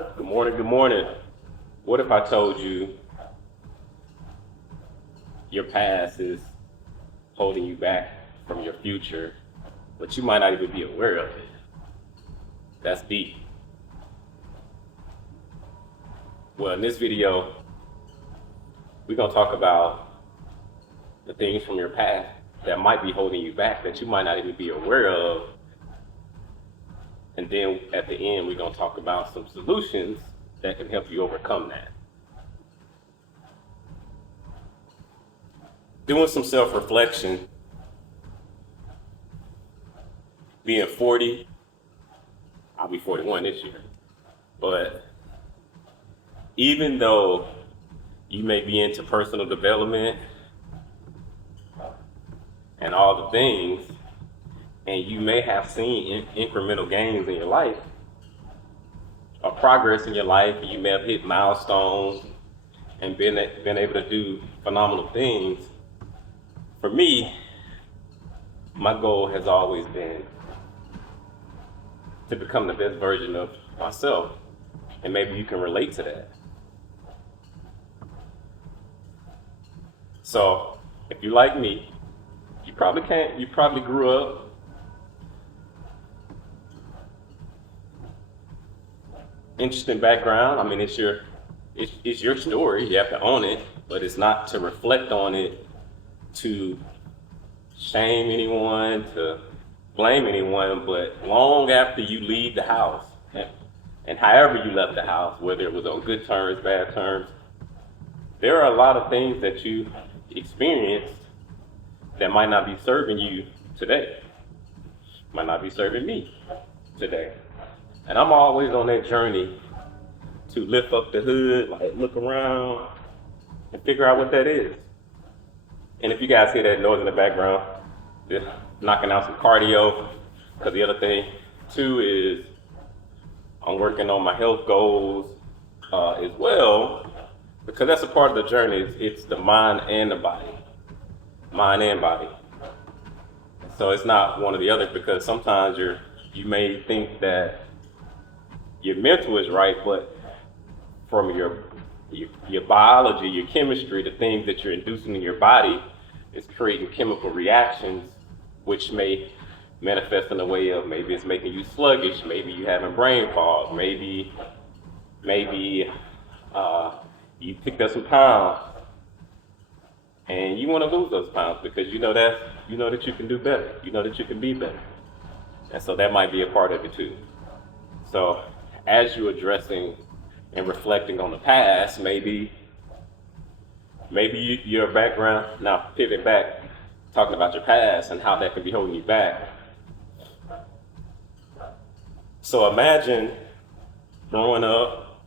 Good morning, good morning. What if I told you your past is holding you back from your future, but you might not even be aware of it? That's deep. Well, in this video, we're going to talk about the things from your past that might be holding you back that you might not even be aware of. And then at the end, we're going to talk about some solutions that can help you overcome that. Doing some self-reflection, being 40, I'll be 41 this year, but even though you may be into personal development and all the things, and you may have seen incremental gains in your life, or progress in your life, you may have hit milestones and been able to do phenomenal things. For me, my goal has always been to become the best version of myself, and maybe you can relate to that. So, if you're like me, you probably grew up interesting background. I mean, it's your story. You have to own it, but it's not to reflect on it, to shame anyone, to blame anyone. But long after you leave the house, and however you left the house, whether it was on good terms, bad terms, there are a lot of things that you experienced that might not be serving you today, might not be serving me today. And I'm always on that journey to lift up the hood, like look around and figure out what that is. And if you guys hear that noise in the background, just knocking out some cardio, because the other thing too is I'm working on my health goals as well, because that's a part of the journey. It's the mind and the body, mind and body. So it's not one or the other, because sometimes you may think that your mental is right, but from your biology, your chemistry, the things that you're inducing in your body is creating chemical reactions, which may manifest in a way of maybe it's making you sluggish, maybe you having brain fog, maybe you picked up some pounds and you want to lose those pounds because you know that you can do better, you know that you can be better, and so that might be a part of it too. So as you're addressing and reflecting on the past, maybe your background, now pivot back, talking about your past and how that can be holding you back. So imagine growing up,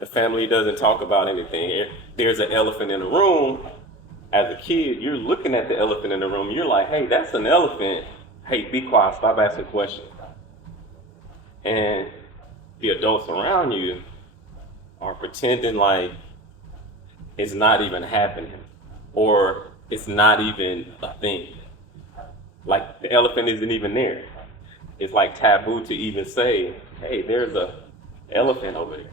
the family doesn't talk about anything. There's an elephant in the room. As a kid, you're looking at the elephant in the room, you're like, hey, that's an elephant. Hey, be quiet, stop asking questions. And the adults around you are pretending like it's not even happening, or it's not even a thing. Like the elephant isn't even there. It's like taboo to even say, hey, there's a elephant over there,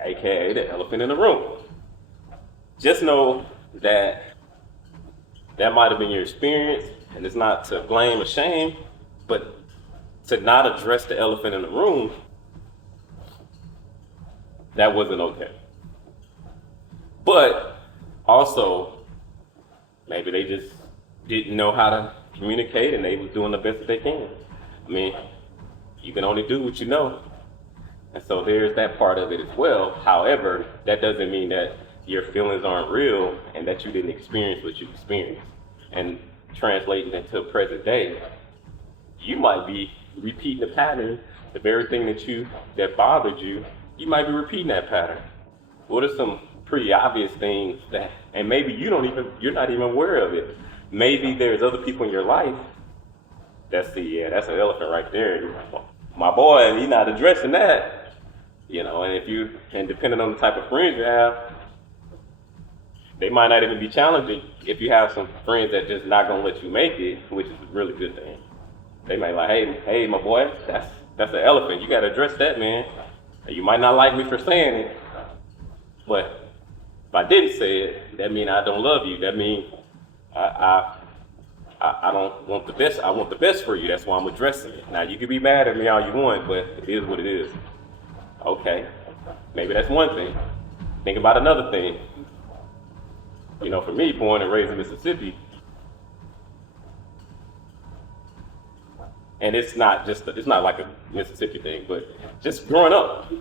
aka the elephant in the room. Just know that might have been your experience, and it's not to blame or shame, but to not address the elephant in the room, that wasn't okay. But also, maybe they just didn't know how to communicate and they was doing the best that they can. I mean, you can only do what you know. And so there's that part of it as well. However, that doesn't mean that your feelings aren't real and that you didn't experience what you experienced. And translating into present day, you might be repeating the pattern, the very thing that bothered you, you might be repeating that pattern. What are some pretty obvious things that, and maybe you're not even aware of it. Maybe there's other people in your life that see, yeah, that's an elephant right there. My boy, he's not addressing that. And depending on the type of friends you have, they might not even be challenging if you have some friends that just not gonna let you make it, which is a really good thing. They might like, hey, my boy, that's an elephant. You got to address that, man. You might not like me for saying it, but if I didn't say it, that means I don't love you. That means I, I don't want the best. I want the best for you. That's why I'm addressing it. Now you can be mad at me all you want, but it is what it is. Okay, maybe that's one thing. Think about another thing. You know, for me, born and raised in Mississippi, and it's not like a Mississippi thing, but just growing up,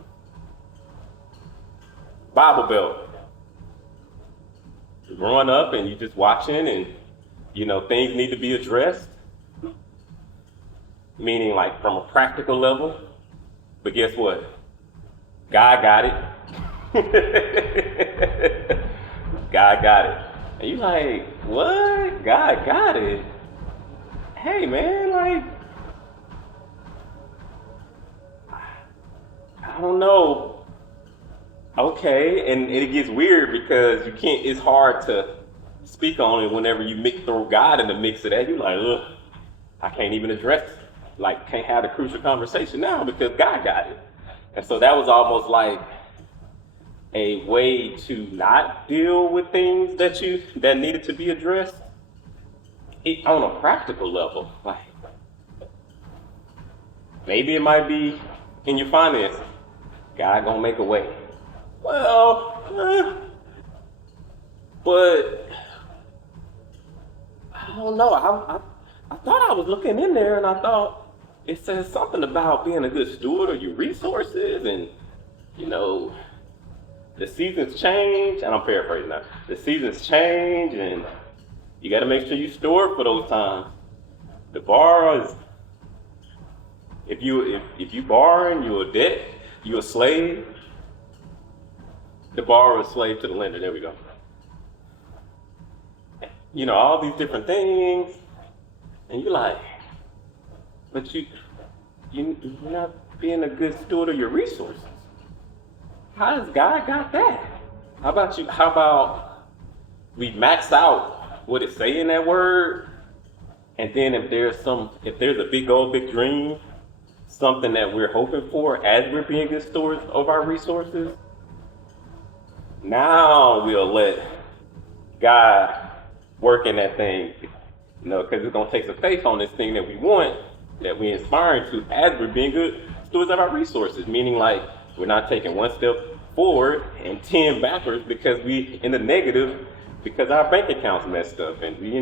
Bible Belt, growing up, and you just watching, and you know things need to be addressed, meaning like from a practical level. But guess what? God got it. God got it. And you like, what? God got it? Hey man, like, I don't know. Okay, and it gets weird because you can't, it's hard to speak on it whenever you throw God in the mix of that. You're like, ugh, I can't even address, like, can't have the crucial conversation now because God got it. And so that was almost like a way to not deal with things that needed to be addressed on a practical level. Like, maybe it might be in your finances. God gonna make a way. Well, but I don't know. I thought I was looking in there and I thought it says something about being a good steward of your resources, and you know, the seasons change, and I'm paraphrasing now. The seasons change, and you got to make sure you store for those times. The bar is, if you borrowing, you're a debt, you're a slave. The borrower is slave to the lender. There we go. You know, all these different things, and you're like, but you're not being a good steward of your resources. How has God got that? How about you? How about we max out what it say in that word, and then if there's a big goal, big dream, something that we're hoping for as we're being good stewards of our resources, now we'll let God work in that thing, you know, because it's gonna take some faith on this thing that we want, that we're inspiring to as we're being good stewards of our resources. Meaning, like, we're not taking one step forward and 10 backwards because we in the negative because our bank account's messed up and we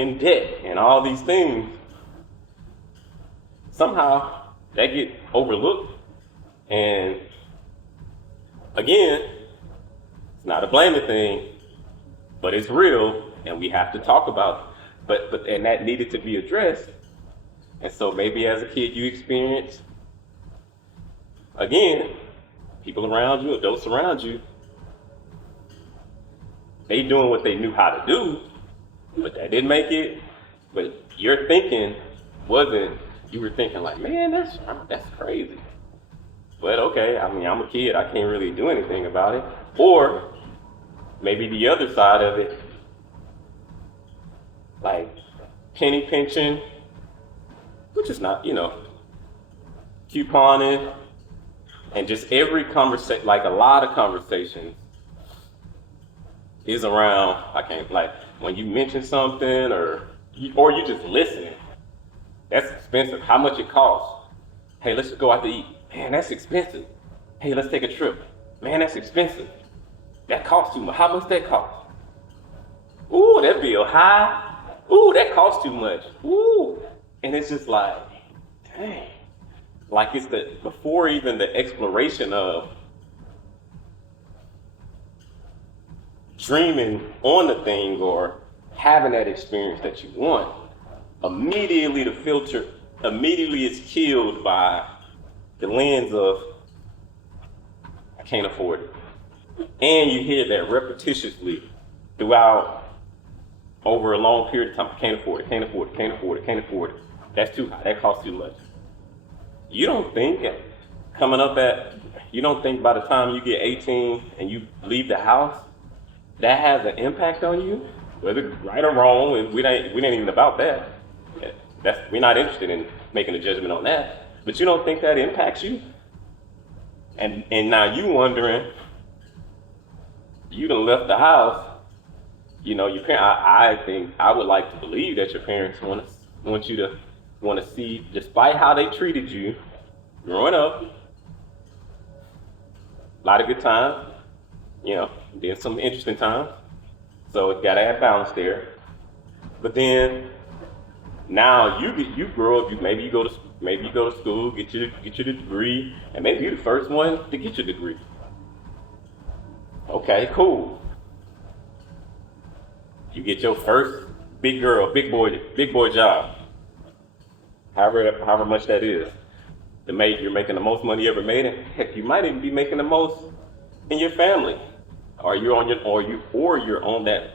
in debt and all these things. Somehow that get overlooked, and again, it's not a blaming thing, but it's real, and we have to talk about it. But and that needed to be addressed. And so maybe as a kid you experienced, again, people around you, adults around you, they doing what they knew how to do, but that didn't make it. But your thinking wasn't, you were thinking like, man, that's crazy. But okay, I mean, I'm a kid, I can't really do anything about it. Or maybe the other side of it, like penny pinching, which is not, you know, couponing, and just every conversation, like a lot of conversations is around, I can't, like when you mention something or you just listening, that's expensive, how much it costs. Hey, let's just go out to eat. Man, that's expensive. Hey, let's take a trip. Man, that's expensive. That costs too much. How much that cost? Ooh, that bill high. Ooh, that costs too much. Ooh. And it's just like, dang. Like it's before even the exploration of dreaming on the thing or having that experience that you want, immediately the filter immediately is killed by the lens of, I can't afford it. And you hear that repetitiously throughout over a long period of time. I can't afford it, can't afford it, can't afford it, can't afford it. That's too high, that costs too much. You don't think you don't think by the time you get 18 and you leave the house, that has an impact on you, whether right or wrong, and we ain't even about that. we're not interested in making a judgment on that. But you don't think that impacts you? And now you wondering, you done left the house. You know, your parent. I think I would like to believe that your parents want you to want to see, despite how they treated you growing up, a lot of good times, you know, then some interesting times. So it's got to have balance there. But then now you grow up. Maybe you go to school, get your degree, and maybe you're the first one to get your degree. Okay, cool. You get your first big boy job. However much that is. You're making the most money you ever made, and heck, you might even be making the most in your family. Or you're on that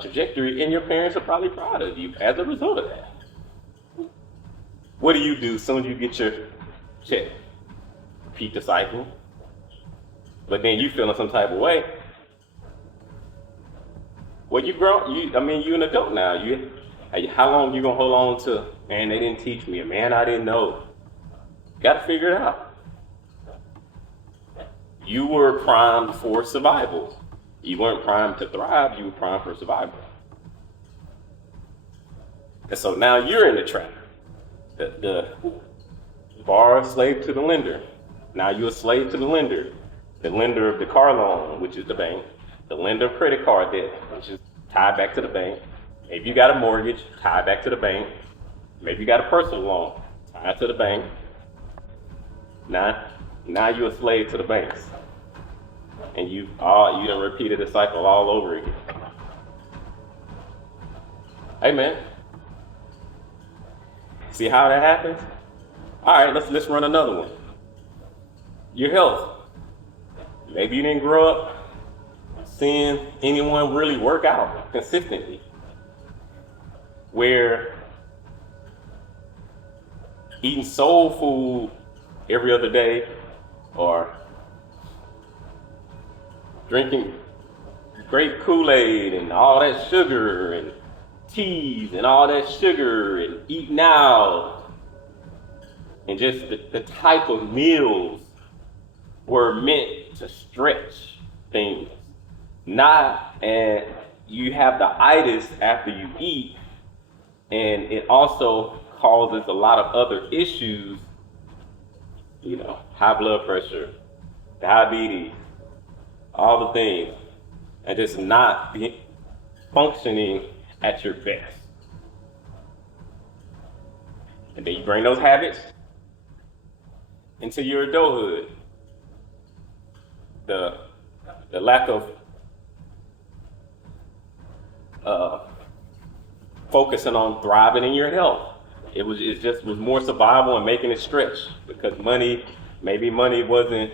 trajectory, and your parents are probably proud of you as a result of that. What do you do as soon as you get your check? Repeat the cycle. But then you feeling some type of way. Well, you're an adult now. How long you gonna hold on to, man, they didn't teach me, man, I didn't know. Gotta figure it out. You were primed for survival. You weren't primed to thrive, you were primed for survival. And so now you're in the trap. The borrower slave to the lender. Now you're a slave to the lender of the car loan, which is the bank, the lender of credit card debt, which is tied back to the bank. Maybe you got a mortgage, tied back to the bank. Maybe you got a personal loan, tied to the bank. Now you're a slave to the banks. And you done repeated the cycle all over again. Hey man, see how that happens? All right, let's run another one. Your health. Maybe you didn't grow up seeing anyone really work out consistently. Where eating soul food every other day, or drinking grape Kool-Aid and all that sugar and teas and all that sugar and eating out, and just the type of meals were meant to stretch things. And you have the itis after you eat, and it also causes a lot of other issues, you know, high blood pressure, diabetes, all the things, and just not be functioning at your best. And then you bring those habits into your adulthood. The lack of focusing on thriving in your health. It just was more survival and making it stretch, because maybe money wasn't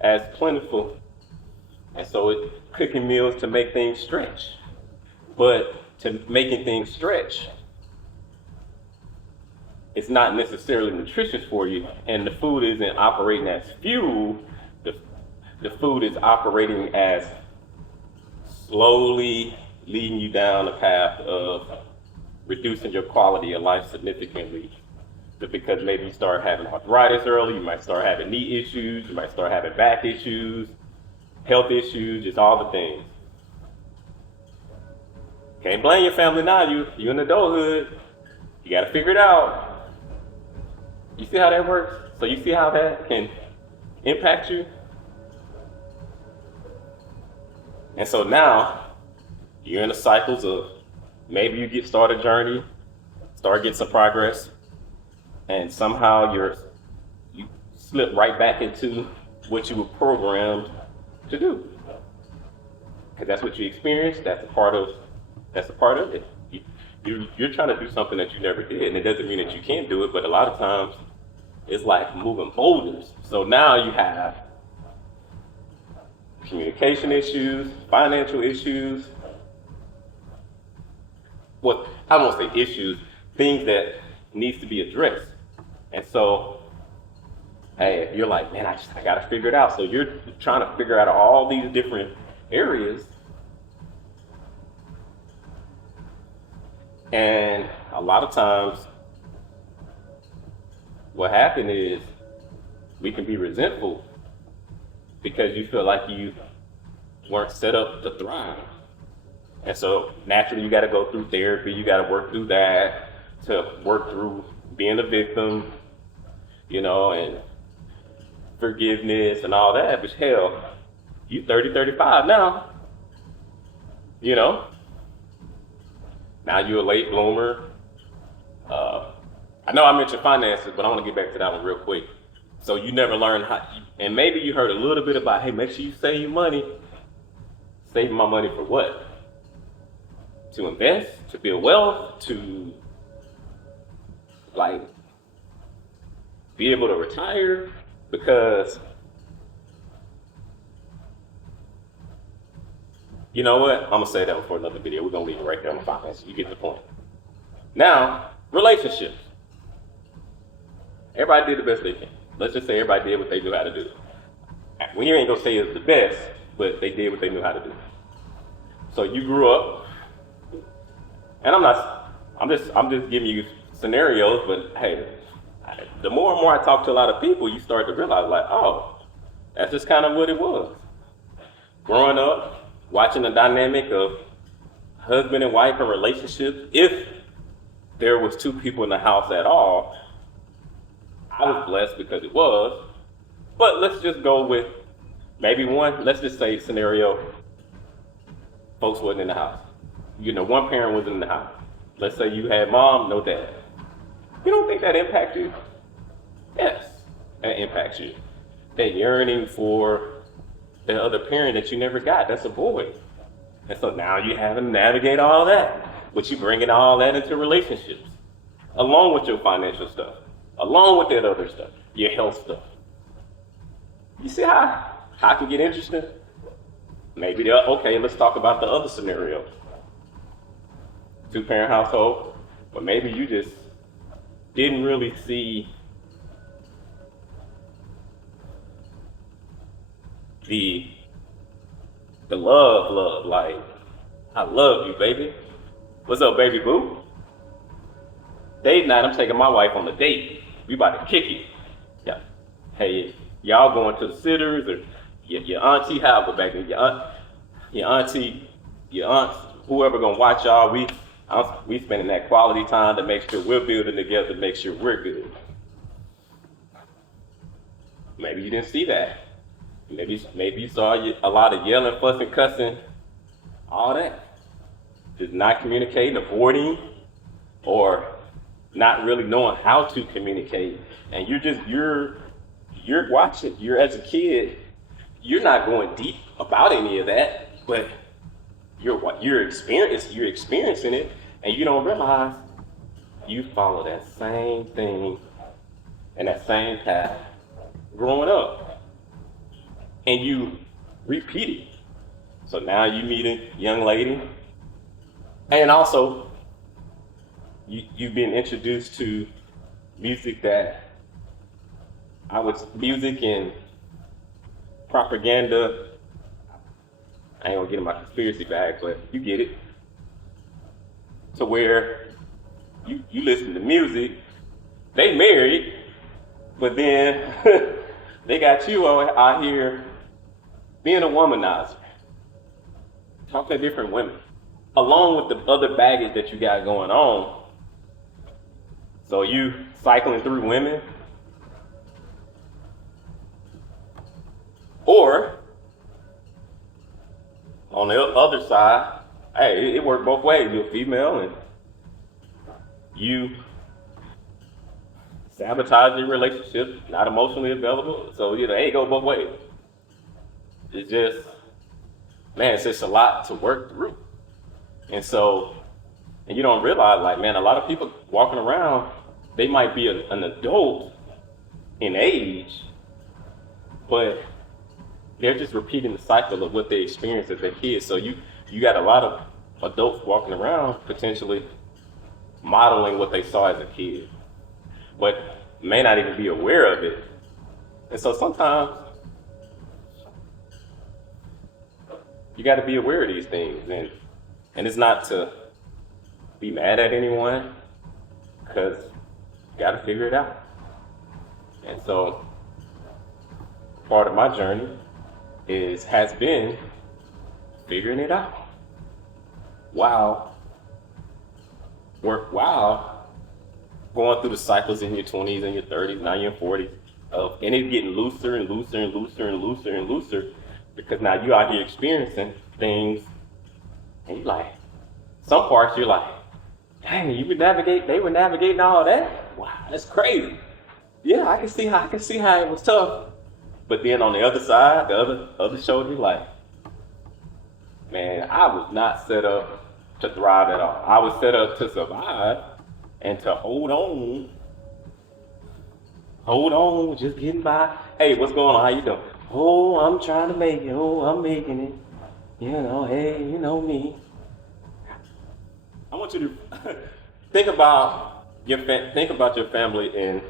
as plentiful, and so cooking meals to make things stretch. But to making things stretch, it's not necessarily nutritious for you, and the food isn't operating as fuel. The food is operating as slowly leading you down a path of reducing your quality of life significantly. Because maybe you start having arthritis early, you might start having knee issues, you might start having back issues, health issues, just all the things. Can't blame your family now, you're in adulthood. You gotta figure it out. You see how that works? So you see how that can impact you? And so now, you're in the cycles of, maybe you start a journey, start getting some progress, and somehow you slip right back into what you were programmed to do. Because that's what you experienced, that's a part of it. You're trying to do something that you never did, and it doesn't mean that you can't do it, but a lot of times, it's like moving boulders. So now you have communication issues, financial issues. Well, I won't say issues, things that needs to be addressed. And so, hey, you're like, man, I gotta figure it out. So you're trying to figure out all these different areas. And a lot of times what happened is we can be resentful because you feel like you weren't set up to thrive. And so naturally you got to go through therapy, you got to work through that to work through being a victim, and forgiveness and all that. But hell, you 30, 35 now, you know, now you're a late bloomer. I know I mentioned finances, but I want to get back to that one real quick. So you never learned how, and maybe you heard a little bit about, hey, make sure you save your money. Save my money for what? To invest, to build wealth, to like be able to retire, because you know what? I'm gonna say that before another video. We're gonna leave it right there on the finance. You get the point. Now, relationships. Everybody did the best they can. Let's just say everybody did what they knew how to do. We ain't gonna say it's the best, but they did what they knew how to do. So you grew up, and I'm just giving you scenarios, but hey, the more and more I talk to a lot of people, you start to realize like, oh, that's just kind of what it was. Growing up, watching the dynamic of husband and wife and relationships, if there was two people in the house at all, I was blessed because it was. But let's just go with maybe one, let's just say scenario, folks wasn't in the house. One parent was in the house. Let's say you had mom, no dad. You don't think that impacts you? Yes, that impacts you. That yearning for the other parent that you never got, that's a void. And so now you have to navigate all that, but you bringing all that into relationships, along with your financial stuff, along with that other stuff, your health stuff. You see how it can get interesting? Maybe okay, let's talk about the other scenario. Two-parent household, but maybe you just didn't really see the love, like, I love you, baby. What's up, baby boo? Date night, I'm taking my wife on a date. We about to kick it. Yeah. Hey, y'all going to the sitters, or your auntie, how go back, your auntie, your aunts, whoever gonna watch y'all, we spending that quality time to make sure we're building together, to make sure we're good. Maybe you didn't see that. Maybe you saw a lot of yelling, fussing, cussing, all that. Just not communicating, avoiding, or not really knowing how to communicate. And you're watching, you're as a kid, you're not going deep about any of that, but you're experiencing it, and you don't realize you follow that same thing and that same path growing up. And you repeat it. So now you meet a young lady, and also you've been introduced to music music and propaganda. I ain't gonna get in my conspiracy bag, but you get it. To where you listen to music, they married, but then they got you out here being a womanizer, talking to different women, along with the other baggage that you got going on. So you cycling through women, or on the other side, hey, it worked both ways. You're a female and you sabotage your relationship, not emotionally available. So it ain't go both ways. It's just, man, it's just a lot to work through. And you don't realize, like, man, a lot of people walking around, they might be an adult in age, but they're just repeating the cycle of what they experienced as a kid. So you got a lot of adults walking around potentially modeling what they saw as a kid, but may not even be aware of it. And so sometimes you got to be aware of these things, and it's not to be mad at anyone, because you got to figure it out. And so part of my journey has been figuring it out while while going through the cycles in your 20s and your 30s, now you're in 40s, and it's getting looser and looser and looser and looser and looser because now you out here experiencing things, and you like, some parts you're like, dang, they were navigating all that? Wow, that's crazy. Yeah, I can see how it was tough. But then on the other side, the other shoulder, like, man, I was not set up to thrive at all. I was set up to survive and to hold on, just getting by. Hey, what's going on? How you doing? Oh, I'm trying to make it. Oh, I'm making it. You know, hey, you know me. I want you to think about your family and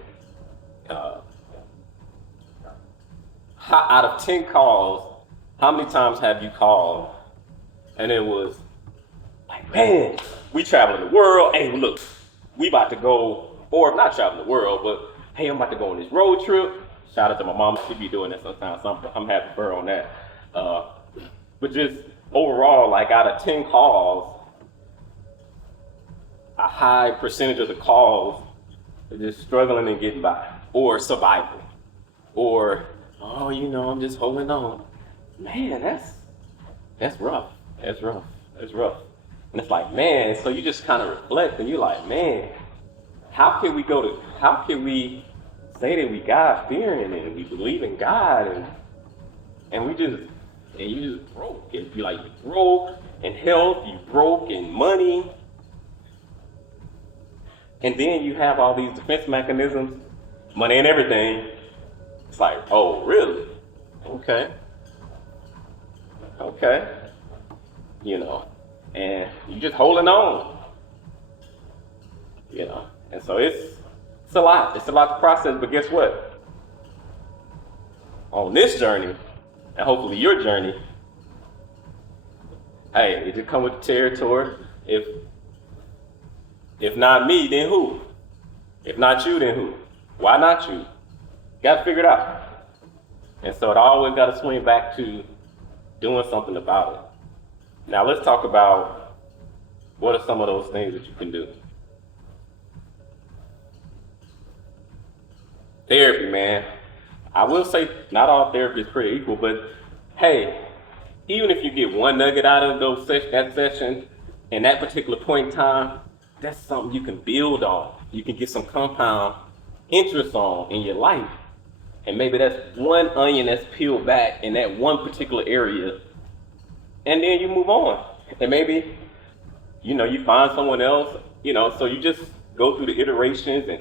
out of 10 calls, how many times have you called and it was like, man, we traveling the world. Hey, look, we about to go, or not traveling the world, but hey, I'm about to go on this road trip. Shout out to my mama, she be doing that sometimes. So I'm happy for her on that. But just overall, like out of 10 calls, a high percentage of the calls are just struggling and getting by, or survival, or oh, you know, I'm just holding on. Man, that's rough. That's rough. That's rough. And it's like, man, so you just kind of reflect and you're like, man, how can we say that we God fearing and we believe in God and you just broke. If you like, you broke in health, you broke in money. And then you have all these defense mechanisms, money and everything. It's like, oh, really? Okay. You know, and you just holding on. You know, and so it's a lot. It's a lot to process, but guess what? On this journey, and hopefully your journey, hey, it just come with the territory. If not me, then who? If not you, then who? Why not you? Got to figure it out. And so it always got to swing back to doing something about it. Now let's talk about what are some of those things that you can do. Therapy, man. I will say not all therapy is created equal, but hey, even if you get one nugget out of that session in that particular point in time, that's something you can build on. You can get some compound interest on in your life. And maybe that's one onion that's peeled back in that one particular area. And then you move on. And maybe, you know, you find someone else, you know, so you just go through the iterations and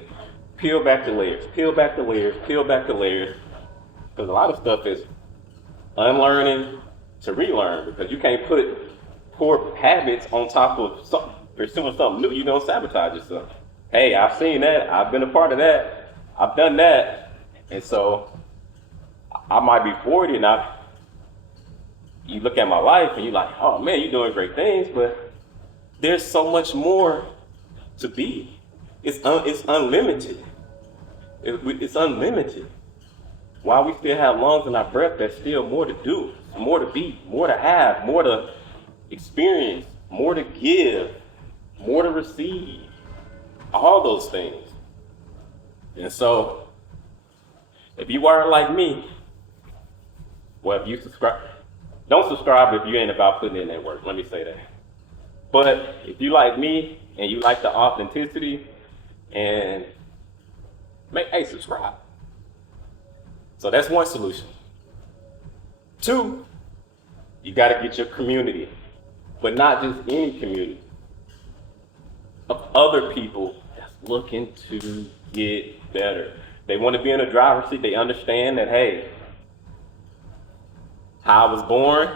peel back the layers, peel back the layers, peel back the layers. Because a lot of stuff is unlearning to relearn, because you can't put poor habits on top of pursuing something new. You're going to sabotage yourself. Hey, I've seen that. I've been a part of that. I've done that. And so I might be 40 and you look at my life and you're like, oh man, you're doing great things, but there's so much more to be. It's unlimited. It's unlimited. While we still have lungs in our breath, there's still more to do, more to be, more to have, more to experience, more to give, more to receive, all those things. And so, if you are like me, well, if you don't subscribe if you ain't about putting in that work, let me say that. But if you like me and you like the authenticity, and hey, subscribe. So that's one solution. 2, you got to get your community, but not just any community, of other people that's looking to get better. They want to be in a driver's seat. They understand that, hey, how I was born,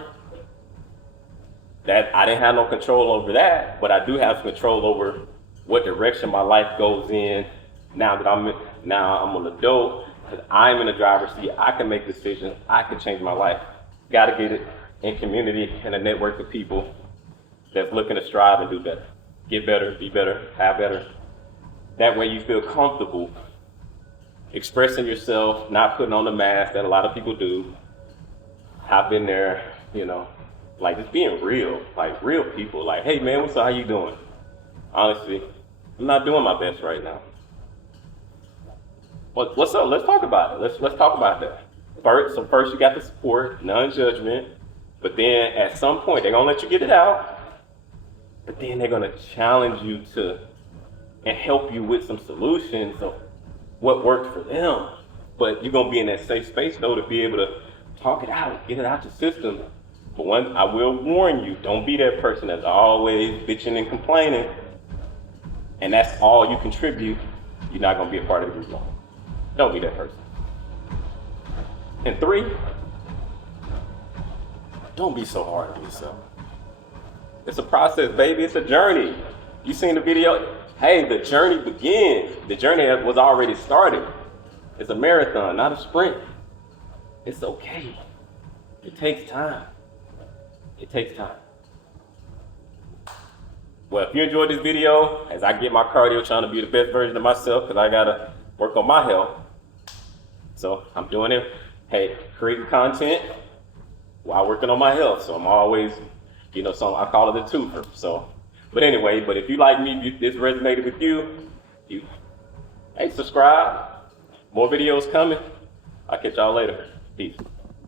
that I didn't have no control over that, but I do have control over what direction my life goes in now that I'm an adult. Because I'm in the driver's seat, I can make decisions, I can change my life. Got to get it in community and a network of people that's looking to strive and do better. Get better, be better, have better. That way you feel comfortable expressing yourself, not putting on the mask that a lot of people do. I've been there, you know, like just being real, like real people. Like, hey man, what's up? How you doing? Honestly, I'm not doing my best right now. What's up? Let's talk about it. Let's talk about that. First you got the support, non-judgment, but then at some point they're gonna let you get it out, but then they're gonna challenge you to and help you with some solutions of what worked for them. But you're gonna be in that safe space though to be able to talk it out, get it out your system. But one, I will warn you, don't be that person that's always bitching and complaining, and that's all you contribute. You're not gonna be a part of the group long. Don't be that person. And 3, don't be so hard on yourself. It's a process, baby. It's a journey. You seen the video? Hey, the journey begins. The journey was already started. It's a marathon, not a sprint. It's okay. It takes time. It takes time. Well, if you enjoyed this video, as I get my cardio trying to be the best version of myself, because I gotta work on my health. So I'm doing it. Hey, creating content while working on my health. So I'm always, you know, so I call it a twofer. So, but anyway, but if you like me, this resonated with you, hey, subscribe. More videos coming. I'll catch y'all later. Peace.